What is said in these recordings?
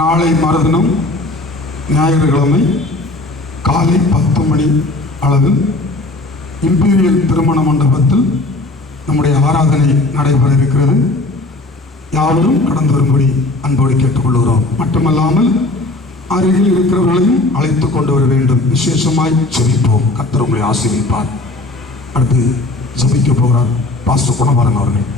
நாளை மறுதினம் ஞாயிற்றுக்கிழமை காலை பத்து மணி அளவில் இம்பீரியல் திருமண மண்டபத்தில் நம்முடைய ஆராதனை நடைபெற இருக்கிறது. யாவரும் கடந்து வரும்படி அன்போடு கேட்டுக்கொள்கிறோம். மட்டுமல்லாமல் அருகில் இருக்கிறவர்களையும் அழைத்து கொண்டு வர வேண்டும். விசேஷமாய் ஜெபிப்போம். கத்தர் உங்களை ஆசிரியப்பார் அடுத்து ஜெபிக்க போகிறார் பாஸ்டர் குணபாலன் அவர்கள்.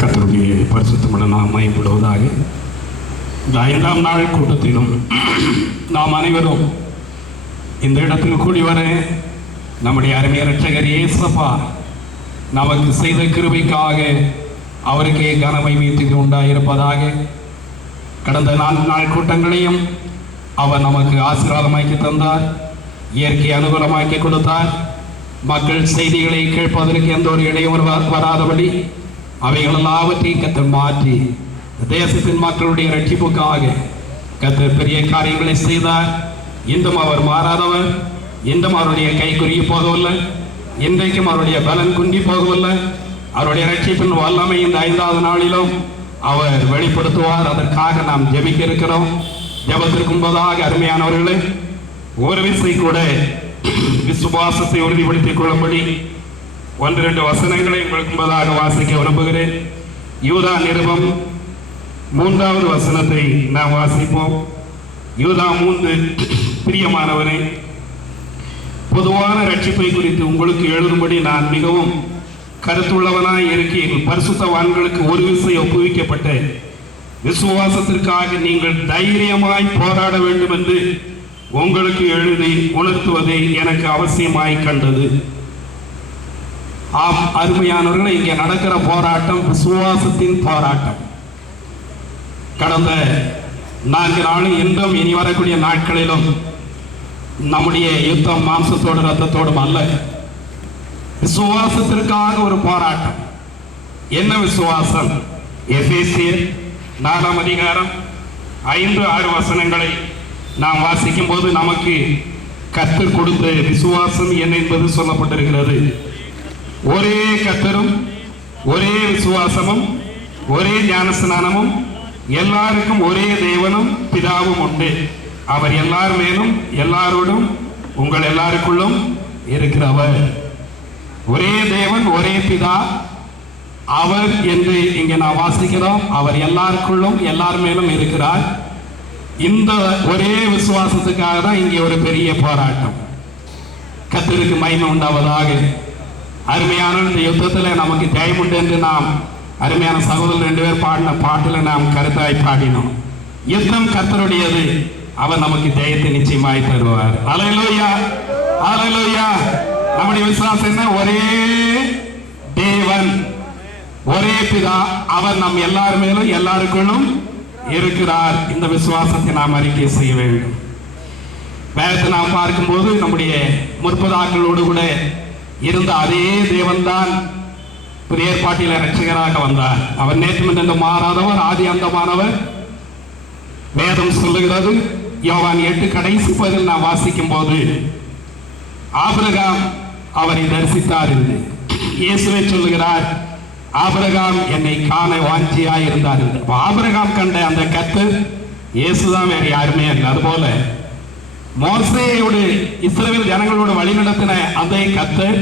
கத்தருடைய பரிசுத்தமான நாம் மயப்படுவதாக. இந்த ஐந்தாம் நாள் கூட்டத்திலும் நாம் அனைவரும் இந்த இடத்தில் கூடி வர நம்முடைய அருமைய ரட்சகர் ஏசப்பா நமக்கு செய்த கிருபைக்காக அவருக்கே கனமை வீட்டுக்கு உண்டாயிருப்பதாக. கடந்த நான்கு நாள் கூட்டங்களையும் அவர் நமக்கு ஆசீர்வாதமாக்கி தந்தார் இயற்கை அனுகூலமாக்கி கொடுத்தார். மக்கள் செய்திகளை கேட்பதற்கு எந்த ஒரு இடையூறு வராதபடி அவைகள் எல்லாவற்றையும் கத்தர் மாற்றி தேசத்தின் மக்களுடைய ரட்சிப்புக்காக கத்தர் பெரிய காரியங்களை செய்தார். இன்றும் அவர் மாறாதவர். இன்றும் அவருடைய கை குறுகி போகவில்லை. இன்றைக்கும் அவருடைய பலன் குன்றி போகவில்லை. அவருடைய ரட்சிப்பின் வல்லமை இந்த ஐந்தாவது நாளிலும் அவர் வெளிப்படுத்துவார். அதற்காக நாம் ஜெபிக்க இருக்கிறோம். ஜெபத்திற்கு போதாக அருமையானவர்களே ஒரு விசை கூட விசுவாசத்தை உறுதிப்படுத்திக் கொள்ளும்படி ஒன்று ரெண்டு வசனங்களை உங்களுக்கு முன்பதாக வாசிக்க விரும்புகிறேன். யூதா நிருபம் மூன்றாவது வசனத்தை நாம் வாசிப்போம். யூதா மூன்று பிரியமானவரே பொதுவான ரட்சிப்பை குறித்து உங்களுக்கு எழுதும்படி நான் மிகவும் கருத்துள்ளவனாய் இருக்கேன் பரிசுத்தவான்களுக்கு ஒரு விசை ஒப்புவிக்கப்பட்ட விசுவாசத்திற்காக நீங்கள் தைரியமாய் போராட வேண்டும் என்று உங்களுக்கு எழுதி உணர்த்துவதை எனக்கு அவசியமாய் கண்டது. ஆம் அருமையானவர்களே இங்கே நடக்கிற போராட்டம் விசுவாசத்தின் போராட்டம். கடந்த நான்கு நாளும் இன்றும் இனி வரக்கூடிய நாட்களிலும் நம்முடைய யுத்தம் மாம்சத்தோடு ரத்தத்தோடும் அல்ல. விசுவாசத்திற்காக ஒரு போராட்டம். என்ன விசுவாசம்? எஃபேசியர் நாலாம் அதிகாரம் ஐந்து ஆறு வசனங்களை நாம் வாசிக்கும் போது நமக்கு கற்றுக் கொடுத்த விசுவாசம் என்ன என்பது சொல்லப்பட்டிருக்கிறது. ஒரே கத்தரும் ஒரே விசுவாசமும் ஒரே ஞானஸ்நானமும் எல்லாருக்கும் ஒரே தேவனும் பிதாவும் உண்டு. அவர் எல்லார் மேலும் எல்லாரோடும் உங்கள் எல்லாருக்குள்ளும் இருக்கிறவர். ஒரே தேவன் ஒரே பிதா. அவர் என்று இங்கே நான் வாசிக்கிறோம். அவர் எல்லாருக்குள்ளும் எல்லார் மேலும் இருக்கிறார். இந்த ஒரே விசுவாசத்துக்காக தான் இங்கே ஒரு பெரிய போராட்டம். கத்திற்கு மகிமை உண்டாவதாக அருமையான இந்த யுத்தத்தில் நமக்கு ஜெயம் உண்டு என்று நாம் அருமையான சகோதரர் ரெண்டு பேர் பாடின பாட்டில் நாம் கருத்தாய் பாடினோம். யுத்தம் கத்தருடையது அவர் நமக்கு ஜெயத்தை நிச்சயமாய் தருவார். அலையலோயா அலையலோயா நம்முடைய விசுவாசம் என்ன? ஒரே தேவன். ஒரே பிதா. அவர் நம் எல்லார் மேலும் எல்லாருக்குள்ளும் இருக்கிறார். இந்த விசுவாசத்தை நாம் அறிக்கை செய்ய வேண்டும். வேதத்தை நாம் பார்க்கும்போது நம்முடைய முற்பதாக்களோடு கூட இருந்த அதே தேவன்தான் புதிய ஏற்பாட்டில ரட்சகராக வந்தார். அவர் நேற்று மாறாதவர் ஆதி அந்தமானவர். வேதம் சொல்லுகிறது யோவான் எட்டு கடைசி பதில் நான் வாசிக்கும் போது ஆபிரகாம் அவரை தரிசித்தார் என்று. இயேசுவை சொல்லுகிறார் ஆபிரகாம் என்னை காண வாஞ்சியாய் இருந்தார் என்று ஆபிரகாம் கண்ட அந்த கத்து இயேசுதான் வேற யாருமே இல்லை அதுபோல மோசையோடு இஸ்ரவேல் ஜனங்களோடு வழிநடத்தின அதை கத்தர்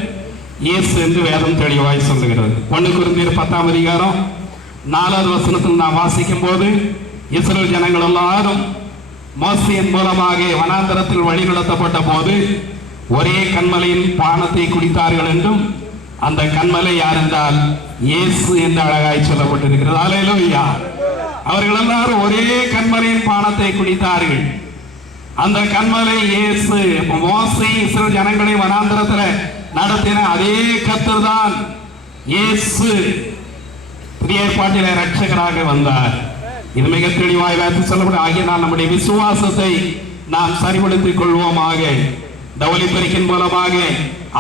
இயேசு என்று வேதம் தெளிவாய் சொல்லுகிறது. ஒன்று குருந்தியர் பத்தாம் அதிகாரம் நாலாவது வசனத்தில் நாம் வாசிக்கும் போது இஸ்ரேல் ஜனங்கள் எல்லாரும் மோசையின் மூலமாக வனாந்தரத்தில் வழிநடத்தப்பட்ட போது ஒரே கண்மலையின் பானத்தை குடித்தார்கள் என்றும் அந்த கண்மலை யார் என்றால் இயேசு என்று அழகாய் சொல்லப்பட்டிருக்கிறது. அலையிலோயா அவர்கள் எல்லாரும் ஒரே கண்மலையின் பானத்தை குடித்தார்கள். அந்த கண்மலை இயேசு மோசி இஸ்ரேல் ஜனங்களை வனாந்திரத்தில் நடத்தின அதே கத்தர் தான் இயேசு. புதிய ஏற்பாட்டில ரட்சகராக வந்தார். இது மிக தெளிவாய் வைத்து சொல்லப்படும். ஆகிய நான் நம்முடைய விசுவாசத்தை நாம் சரிபடுத்திக் கொள்வோமாக. இந்த ஒலிபெருக்கின் மூலமாக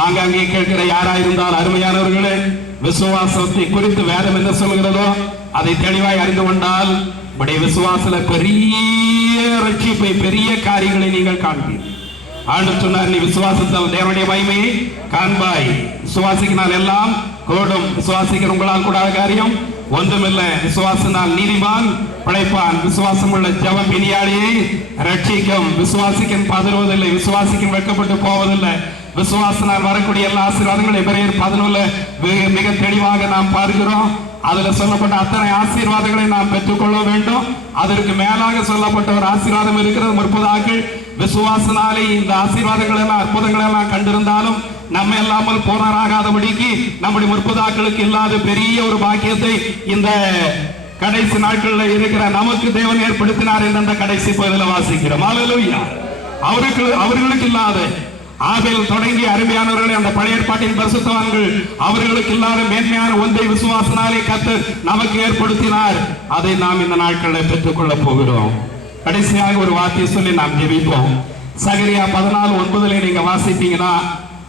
ஆங்காங்கே கேட்கிற யாராயிருந்தால் அருமையானவர்களே விசுவாசத்தை குறித்து வேதம் என்ன சொல்கிறதோ அதை தெளிவாய் அறிந்து கொண்டால் உடைய விசுவாசல பெரிய ரட்சிப்பை பெரிய காரியங்களை நீங்கள் காண்பீர்கள் ஆண்டு சொன்னார் நீ விசுவாசத்தால் தேவனுடைய மகிமையை காண்பாய். விசுவாசிக்கினால் எல்லாம் கூடும். விசுவாசிக்கிற உங்களால் கூடாத காரியம் ஒன்றுமில்லை. விசுவாசனால் நீதிமான் பிழைப்பான். விசுவாசமுள்ள ஜெப பிணியாளியை ரட்சிக்கும். விசுவாசிக்கும் பதறுவதில்லை. விசுவாசிக்கும் வெட்கப்பட்டு போவதில்லை. விசுவாசனால் வரக்கூடிய எல்லா ஆசீர்வாதங்களை பெரிய பதினொன்று மிக- மிக தெளிவாக நாம் பார்க்கிறோம். அதுல சொல்லப்பட்ட அத்தனை ஆசீர்வாதங்களை நாம் பெற்றுக்கொள்ள வேண்டும். அதற்கு மேலாக சொல்லப்பட்ட ஒரு ஆசீர்வாதம் இருக்கிறது. முற்பதாக்கள் விசுவாசனாலே இந்த ஆசீர்வாதங்கள் எல்லாம் அற்புதங்கள் எல்லாம் கண்டிருந்தாலும் நம்ம இல்லாமல் போனராகாதபடிக்கு நம்முடைய முற்பதாக்களுக்கு இல்லாத பெரிய ஒரு பாக்கியத்தை இந்த கடைசி நாட்களில் இருக்கிற நமக்கு தேவன் ஏற்படுத்தினார் என்ற கடைசி பகுதியில் வாசிக்கிறோம். அவர்களுக்கு அவருக்கு அவர்களுக்கு இல்லாத ஆபேல் தொடங்கி அருமையானவர்களை அந்த பழைய ஏற்பாட்டின் பரிசுத்தவான்கள் அவர்களுக்கு இல்லாத மேன்மையான ஒன்றை விசுவாசனாலே கத்து நமக்கு ஏற்படுத்தினார். அதை நாம் இந்த நாட்களில் பெற்றுக்கொள்ள போகிறோம். கடைசியாக ஒரு வார்த்தையை சொல்லி நாம் ஜெபிப்போம். சகரியா பதினாலு ஒன்பதுல நீங்க வாசிப்பீங்கன்னா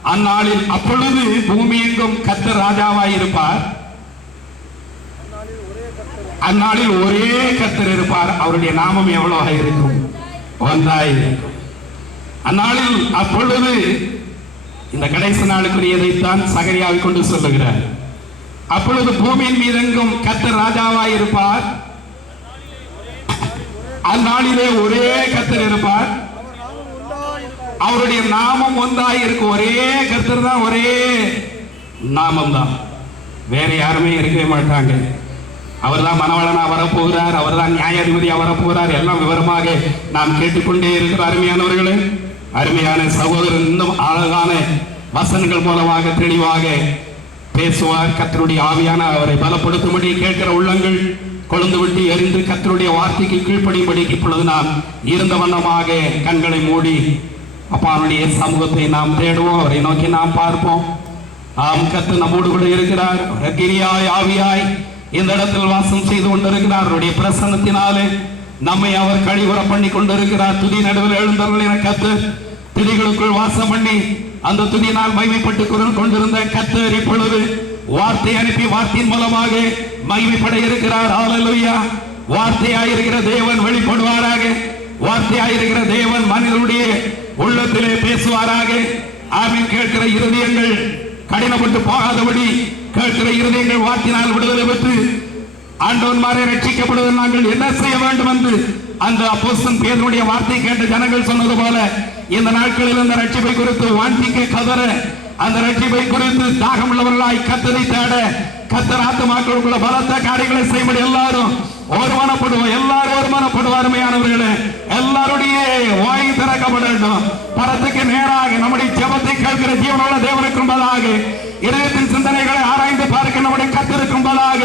அந்நாளில் அப்பொழுது பூமி எங்கும் கத்தர் ராஜாவாய் இருப்பார். அந்நாளில் ஒரே கத்தர் இருப்பார். அவருடைய நாமம் எவ்வளவாக இருக்கும்? ஒன்றாய் இருக்கும். அந்நாளில் அப்பொழுது இந்த கடைசி நாளுக்குரியதைத்தான் சகரியாவை கொண்டு சொல்லுகிறார். அப்பொழுது பூமியின் மீதெங்கும் கத்தர் ராஜாவாய் இருப்பார். அந்நாளிலே ஒரே கத்தர் இருப்பார். அவருடைய நாமம் ஒன்றாய் இருக்கும். ஒரே கத்தர் தான் ஒரே நாமம் தான். வேற யாருமே இருக்கவே மாட்டாங்க. அவர் தான் மனவளனா வரப்போகிறார். அவர்தான் நியாயாதிபதியா வரப்போகிறார். எல்லாம் விவரமாக நாம் கேட்டுக்கொண்டே இருக்கிற அருமையானவர்களே. அருமையான சகோதரன் இன்னும் அழகான வசனங்கள் மூலமாக தெளிவாக பேசுவார். கத்தருடைய ஆவியான அவரை பலப்படுத்தும்படி கேட்கிற உள்ளங்கள் கொழுந்து விட்டு எரிந்து கத்தருடைய வார்த்தைக்கு கீழ்ப்படியும்படி இப்பொழுது நாம் இருந்த வண்ணமாக கண்களை மூடி அப்பானுடைய சமூகத்தை நாம் தேடுவோம். அவரை நோக்கி நாம் பார்ப்போம். ஆம் கத்து நம்மோடு கூட இருக்கிறார். கிரியாய் ஆவியாய் இந்த இடத்தில் வாசம் செய்து கொண்டிருக்கிறார். அவருடைய பிரசன்னத்தினாலே நம்மை அவர் கழிவுற பண்ணி கொண்டிருக்கிறார். துதி நடுவில் எழுந்தவர்கள் என கத்து துதிகளுக்குள் வாசம் பண்ணி அந்த துதியினால் மகிமைப்பட்டு குரல் கொண்டிருந்த கத்தர் இப்பொழுது வார்த்தை அனுப்பி வார்த்தையின் மூலமாக மகிமைப்பட இருக்கிறார். ஆலலுயா வார்த்தையாயிருக்கிற தேவன் வெளிப்படுவாராக. வார்த்தையாய் இருக்கிற தேவன் மனிதனுடைய உள்ளத்திலே பேசுவாராக. ஆமீன். கேட்கிற இருதயங்கள் கடினப்பட்டு போகாதபடி கேட்கிற இருதயங்கள் வார்த்தையினால் விடுதலை பெற்று ஆண்டவன்மாரை ரட்சிக்கப்படுவது நாங்கள் என்ன செய்ய வேண்டும் என்று அந்த அப்போசன் பேருடைய வார்த்தை கேட்டு ஜனங்கள் சொன்னது போல இந்த நாட்களில் அந்த ரட்சிப்பை குறித்து வாஞ்சிக்க கதற அந்த ரட்சிப்பை குறித்து தாகமுள்ளவர்களாய் கத்தரை தேட கத்தர் ஆத்துமாக்களுக்குள்ள பலத்த காரியங்களை செய்யும்படி எல்லாரும் ஒருமனப்படுவோம். எல்லாரும் ஒருமனப்படுவோம் அருமையானவர்களே. எல்லாருடைய வாய் திறக்கப்பட வேண்டும் பரத்துக்கு நேராக நம்முடைய ஜபத்தை கேட்கிற ஜீவனோட தேவனுக்கும் பதிலாக இதயத்தின் சிந்தனைகளை ஆராய்ந்து பார்க்க நம்முடைய கத்திருக்கும் போதாக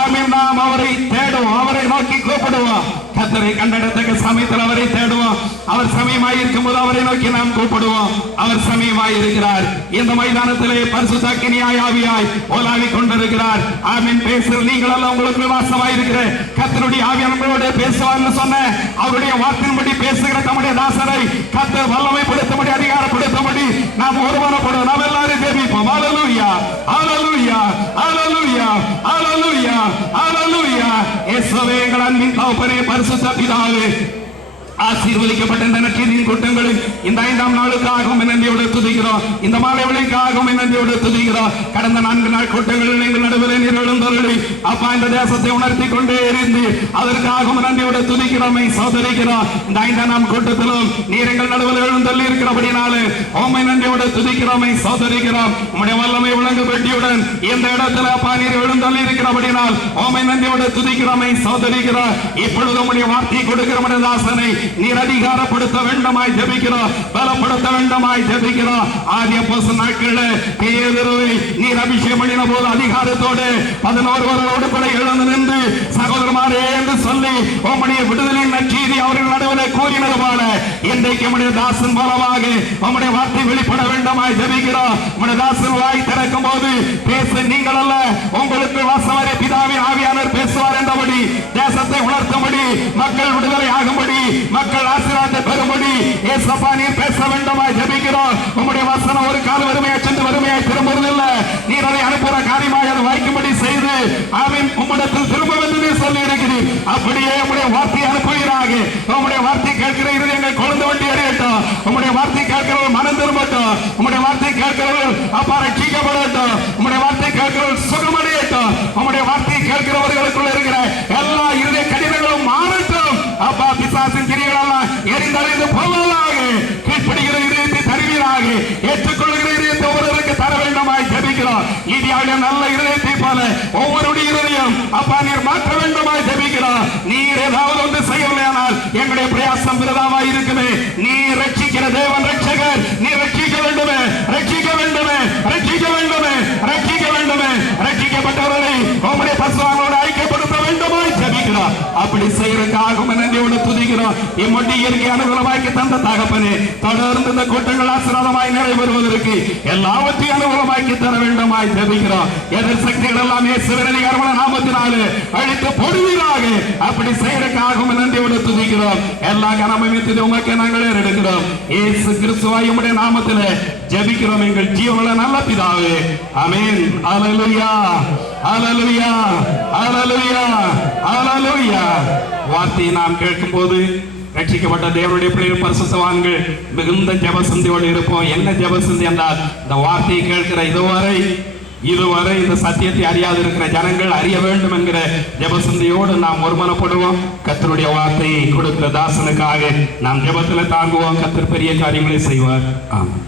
ஆமீன் நாம் அவரை தேடுவோம் அவரை நோக்கி கூப்பிடுவோம். கத்தரை கண்டெடுத்தக்க சமயத்தில் அவரை தேடுவோம். அவர் சமயமாய் இருக்கும் போது அவரை நோக்கி நாம் கூப்பிடுவோம். அவர் சமயமாய் இருக்கிறார் இந்த மைதானத்திலே பரிசுத்தாக்கினியாய் ஆவியாய் ஓலாவி கொண்டிருக்கிறார். ஆமீன். பேசுற நீங்கள் எல்லாம் உங்களுக்கு வாசமாய் இருக்கிற கத்தருடைய ஆவியானோட பேசுவார்னு சொன்ன அவருடைய வார்த்தையின்படி பேசுகிற தம்முடைய தாசரை கத்தர் வல்லமைப்படுத்தும்படி அதிகாரப்படுத்தும்படி நாம் ஒருவனப்படுவோம் நாம் எல்லாரும் தெரிவிப்போம் அலலுயா அலலுயா அலலுயா அலலுயா அலலுயா இயேசுவே எங்கள் அன்பின் தகப்பனே பரிசுத்த பிதாவே ஆசீர்வதிக்கப்பட்ட இந்த நற்செய்தியின் கூட்டங்களில் இந்த ஐந்தாம் நாளுக்காகவும் நன்றியோடு துதிக்கிறோம். இந்த மாலை விளைக்காகவும் நன்றியோடு துதிக்கிறோம். கடந்த நான்கு நாள் கூட்டங்களில் எங்கள் நடுவில் நீர் எழுந்தருளி அப்பா இந்த தேசத்தை உணர்த்தி கொண்டே இருந்து அதற்காகவும் நன்றியோடு துதிக்கிறோமை. சோதரிக்கிறோம். இந்த ஐந்தாம் நாள் கூட்டத்திலும் நீர் எங்கள் நடுவில் எழுந்தள்ளி இருக்கிறபடினாலே ஓமை நன்றியோடு துதிக்கிறோமை. சோதரிக்கிறோம். உம்முடைய வல்லமை விளங்கு பெட்டியுடன் இந்த இடத்துல அப்பா நீர் எழுந்தள்ளி இருக்கிறபடினால் ஓமை நன்றியோடு துதிக்கிறோமை. சோதரிக்கிறோம். இப்பொழுது உம்முடைய வார்த்தை கொடுக்கிற தாசனை நீர் அதிகாரப்படுத்த வேண்டுமாய் ஜெபிக்கிறோம் பலப்படுத்த வேண்டுமாய் ஜெபிக்கிறோம் ஆதிய போச நாட்களில் பேதுருவை நீர் அபிஷேகம் பண்ணின போது அதிகாரத்தோடு பதினோரு வருடோடு கூட எழுந்து நின்று சகோதரமாரே என்று சொல்லி உம்முடைய விடுதலை நற்செய்தி அவர்கள் நடுவில் கூறினது போல இன்றைக்கு நம்முடைய தாசன் மூலமாக நம்முடைய வார்த்தை வெளிப்பட வேண்டுமாய் ஜபிக்கிறோம். நம்முடைய தாசன் வாய் திறக்கும் போது பேச நீங்கள் அல்ல உங்களுக்கு வாசவரே பிதாவின் ஆவியானவர் பேசுவார் என்றபடி தேசத்தை உணர்த்தும்படி மக்கள் விடுதலை ஆகும்படி மக்கள் ஆசீர்வாதத்தை பெறும்படி ஏசப்பா நீர் பேச வேண்டுமாய் ஜபிக்கிறோம். உங்களுடைய வசனம் ஒரு கால வறுமையாய் சென்று வறுமையாய் திரும்புவதில்லை நீர் அதை அனுப்புற காரியமாய் அதை வாய்க்கும்படி செய்து ஆமீன் உம்மிடத்தில் திரும்ப வந்து நீர் சொல்லி இருக்கிறீர். அப்படியே அனுப்புவீராக உம்முடைய வார்த்தை கேட்கிற இருதயங்கள் கொழுந்து வண்டி அறியட்டும் உம்முடைய வார்த்தை கேட்கிறவர்கள் மனம் திரும்பட்டும். உம்முடைய வார்த்தை கேட்கிறவர்கள் அப்பா ரட்சிக்கப்படட்டும் உம்முடைய வார்த்தை கேட்கிறவர்கள் சுகமடையட்டும். ஜெபிக்கிறோம் உம்முடைய வார்த்தை கேட்கிறவர்களுக்குள்ள இருக்கிற எல்லா இரு இந்தியாவில நல்ல இருதயத்தை போல ஒவ்வொருடைய இருதயம் அப்பா நீர் மாற்ற வேண்டுமா ஜெபிக்கிறோம் நீர் ஏதாவது ஒன்று செய்யவில்லையானால் எங்களுடைய பிரயாசம் விரதமாய் இருக்குமே. துதிக்கிறோம் இம்மொட்டி இயற்கை அனுகூலமாக்கி தந்த தகப்பனே தொடர்ந்து இந்த கூட்டங்கள் ஆசீர்வாதமாய் நிறைவேறுவதற்கு எல்லாவற்றையும் அனுகூலமாக்கி தர வேண்டுமாய் தெரிவிக்கிறோம் எதிர் சக்திகள் எல்லாம் இயேசுவின் நாமத்தினாலே அழித்து பொடுவீராக. அப்படி நன்றி நன்றியோடு துதிக்கிறோம் எல்லா கனமையும் உமக்கு நாங்களே எடுக்கிறோம் ஏசு கிறிஸ்துவாய் உம்முடைய நாமத்திலே ஜெபிக்கிறோம் எங்கள் ஜீவனுள்ள நல்ல பிதாவே. அமேன் அலலுயா அலலுயா அலலுயா அலலுயா வார்த்தையை நாம் கேட்கும்போது ரட்சிக்கப்பட்ட தேவனுடைய பிள்ளைகள் பரிசுத்தவான்கள் மிகுந்த ஜபசந்தியோடு இருப்போம். என்ன ஜபசந்தி என்றால் இந்த வார்த்தையை கேட்கிற இதுவரை இதுவரை இந்த சத்தியத்தை அறியாது இருக்கிற ஜனங்கள் அறிய வேண்டும் என்கிற ஜபசந்தியோடு நாம் ஒருமனப்படுவோம். கத்தருடைய வார்த்தையை கொடுக்கிற தாசனுக்காக நாம் ஜெபத்தில் தாங்குவோம். கத்தர் பெரிய காரியங்களை செய்வார். ஆமாம்